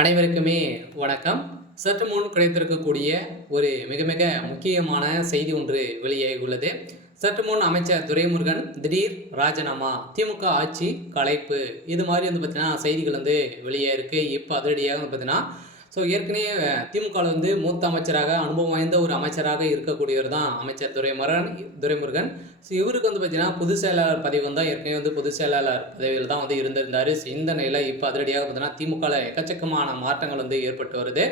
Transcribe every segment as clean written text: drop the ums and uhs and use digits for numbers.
அனைவருக்குமே வணக்கம். சற்று முன் கிடைத்திருக்கக்கூடிய ஒரு மிக மிக முக்கியமான செய்தி ஒன்று வெளியாகியுள்ளது. சற்று முன் அமைச்சர் துரைமுருகன் திடீர் ராஜினாமா, திமுக ஆட்சி கலைப்பு, இது மாதிரி பார்த்தீங்கன்னா செய்திகள் வெளியாயிருக்கு. இப்போ அதிரடியாக பார்த்தீங்கன்னா ஏற்கனவே திமுகவில் மூத்த அமைச்சராக அனுபவம் வாய்ந்த ஒரு அமைச்சராக இருக்கக்கூடியவர் தான் அமைச்சர் துரைமுருகன். இவருக்கு பார்த்தீங்கன்னா பொதுச் செயலாளர் பதவி தான் ஏற்கனவே பொதுச் செயலாளர் பதவியில் தான் இருந்திருந்தார். இந்த நிலையில் இப்போ அதிரடியாக பார்த்தீங்கன்னா திமுகவில் எக்கச்சக்கமான மாற்றங்கள் ஏற்பட்டு வருது.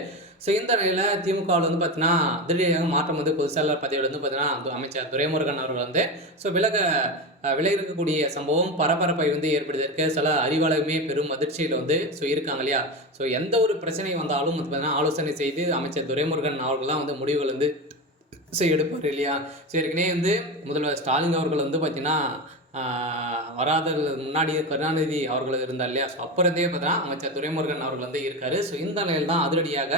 இந்த நிலையில் திமுகவில் பார்த்தீங்கன்னா அதிரடியாக மாற்றம் பொதுச் செயலாளர் பதவியில் பார்த்தீங்கன்னா அமைச்சர் துரைமுருகன் அவர்கள் விலை இருக்கக்கூடிய சம்பவம் பரபரப்பை ஏற்படுத்தியிருக்கு. சில அறிவாளருமே பெரும் அதிர்ச்சியில் இருக்காங்க இல்லையா. எந்த ஒரு பிரச்சனை வந்தாலும் பார்த்தீங்கன்னா ஆலோசனை செய்து அமைச்சர் துரைமுருகன் அவர்கள் தான் முடிவுகள் எடுப்பார் இல்லையா. ஏற்கனவே முதல்வர் ஸ்டாலின் அவர்கள் பார்த்தீங்கன்னா வராத முன்னாடி கருணாநிதி அவர்கள் இருந்தார் இல்லையா. அப்புறந்தே பார்த்தீங்கன்னா அமைச்சர் துரைமுருகன் அவர்கள் இருக்காரு. இந்த நிலையில் தான் அதிரடியாக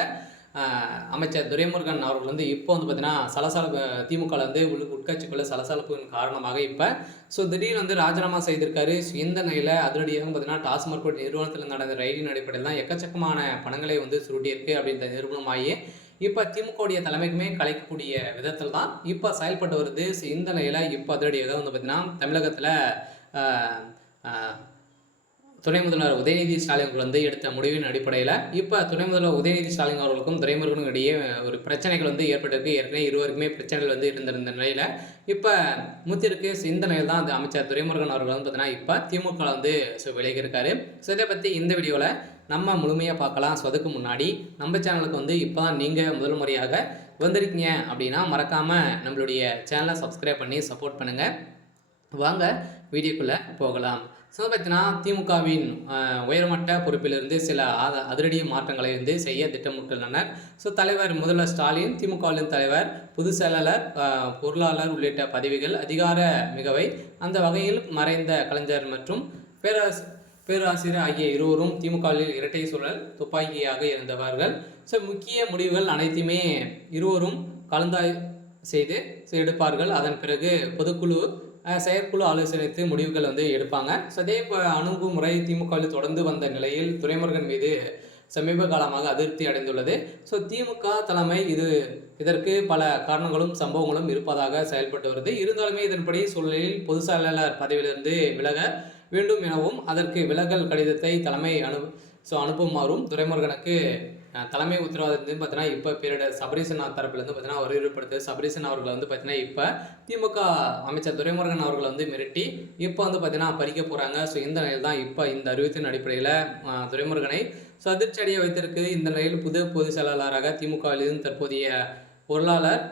அமைச்சர் துரைமுருகன் அவர்கள் இப்போ பார்த்தீங்கன்னா சலசலப்பு திமுகவில் உட்கட்சிக்குள்ள சலசலப்பின் காரணமாக இப்போ திடீர்னு ராஜினாமா செய்திருக்காரு. இந்த நிலையில் அதிரடியாக பார்த்தீங்கன்னா டாஸ்மாக் நிறுவனத்தில் நடந்த ரயிலின் அடிப்படையில் தான் எக்கச்சக்கமான பணங்களை சுருட்டியிருக்கு அப்படின்ற நிறுவனமாகி இப்போ திமுகவுடைய தலைமைக்குமே கலைக்கக்கூடிய விதத்தில் தான் இப்போ செயல்பட்டு வருது. இந்த நிலையில் இப்போ அதிரடியாக பார்த்தீங்கன்னா தமிழகத்தில் துணை முதல்வர் உதயநிதி ஸ்டாலின் அவர்கள் எடுத்த முடிவின் அடிப்படையில் இப்போ துணை முதல்வர் உதயநிதி ஸ்டாலின் அவர்களுக்கும் துரைமுருகனுக்கும் இடையே ஒரு பிரச்சனைகள் ஏற்பட்டிருக்கு. ஏற்கனவே இருவருக்குமே பிரச்சனைகள் இருந்திருந்த நிலையில் இப்போ முத்திருக்கு. இந்த நிலையில் தான் அந்த அமைச்சர் துரைமுருகன் அவர்கள் பார்த்தீங்கன்னா இப்போ திமுக விலகியிருக்காரு. இதை பற்றி இந்த வீடியோவில் நம்ம முழுமையாக பார்க்கலாம். அதுக்கு முன்னாடி நம்ம சேனலுக்கு இப்போ தான் நீங்கள் முதல் முறையாக வந்திருக்கீங்க அப்படின்னா மறக்காமல் நம்மளுடைய சேனலை சப்ஸ்கிரைப் பண்ணி சப்போர்ட் பண்ணுங்கள். வாங்க வீடியோக்குள்ளே போகலாம். பார்த்தீங்கன்னா திமுகவின் உயர்மட்ட பொறுப்பிலிருந்து சில அதிரடி மாற்றங்களை செய்ய திட்டமிட்டுள்ளனர். தலைவர் முதல்வர் ஸ்டாலின், திமுகவின் தலைவர், பொதுச் செயலாளர், பொருளாளர் உள்ளிட்ட பதவிகள் அதிகார மிகவை. அந்த வகையில் மறைந்த கலைஞர் மற்றும் பேராசிரியர் ஆகிய இருவரும் திமுகவில் இரட்டை சுழல் துப்பாக்கியாக இருந்தவர்கள். முக்கிய முடிவுகள் அனைத்துமே இருவரும் கலந்தாய் செய்து எடுப்பார்கள். அதன் பிறகு பொதுக்குழு செயற்குழு ஆலோசனைத்து முடிவுகள் எடுப்பாங்க. அதே அணுகுமுறை திமுகவில் தொடர்ந்து வந்த நிலையில் துரைமுருகன் மீது சமீப காலமாக அதிருப்தி அடைந்துள்ளது. திமுக தலைமை இதற்கு பல காரணங்களும் சம்பவங்களும் இருப்பதாக செயல்பட்டு வருது. இருந்தாலுமே இதன்படி சூழலில் பொதுச் செயலாளர் பதவியிலிருந்து விலக வேண்டும் எனவும் அதற்கு விலகல் கடிதத்தை தலைமை அனுப்புமாறும் துரைமுருகனுக்கு தலைமை உத்தரவாதத்தை பார்த்தீங்கன்னா இப்போ பேரிடர் சபரீசன் தரப்புலேருந்து பார்த்தீங்கன்னா வலியுறுத்தப்படுது. சபரீசன் அவர்கள் பார்த்தீங்கன்னா இப்போ திமுக அமைச்சர் துரைமுருகன் அவர்கள் மிரட்டி இப்போ பார்த்தீங்கன்னா பறிக்க போகிறாங்க. இந்த நிலையில் தான் இப்போ இந்த அறிவித்தின் அடிப்படையில் துரைமுருகனை அதிர்ச்சி வைத்திருக்கு. இந்த நிலையில் பொதுச் செயலாளராக திமுகவிலிருந்து தற்போதைய பொருளாளர்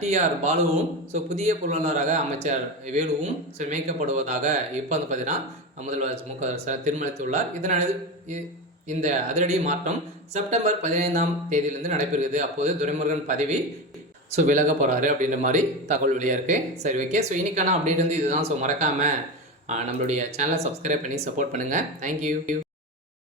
டிஆர் பாலுவும் புதிய பொருளாளராக அமைச்சர் வேலுவும் நியமிக்கப்படுவதாக இப்போ பார்த்தீங்கன்னா முதல்வர் மு க தீர்மானித்துள்ளார். இதனால் இந்த அதிரடி மாற்றம் செப்டம்பர் 15ஆம் தேதியிலிருந்து நடைபெறுகிறது. அப்போது துரைமுருகன் பதவி விலக போகிறாரு அப்படின்ற மாதிரி தகவல் வெளியாக இருக்குது. சரி, ஓகே. இன்னைக்கான அப்டேட் இதுதான். மறக்காமல் நம்மளுடைய சேனலை சப்ஸ்கிரைப் பண்ணி சப்போர்ட் பண்ணுங்கள். தேங்க்யூ.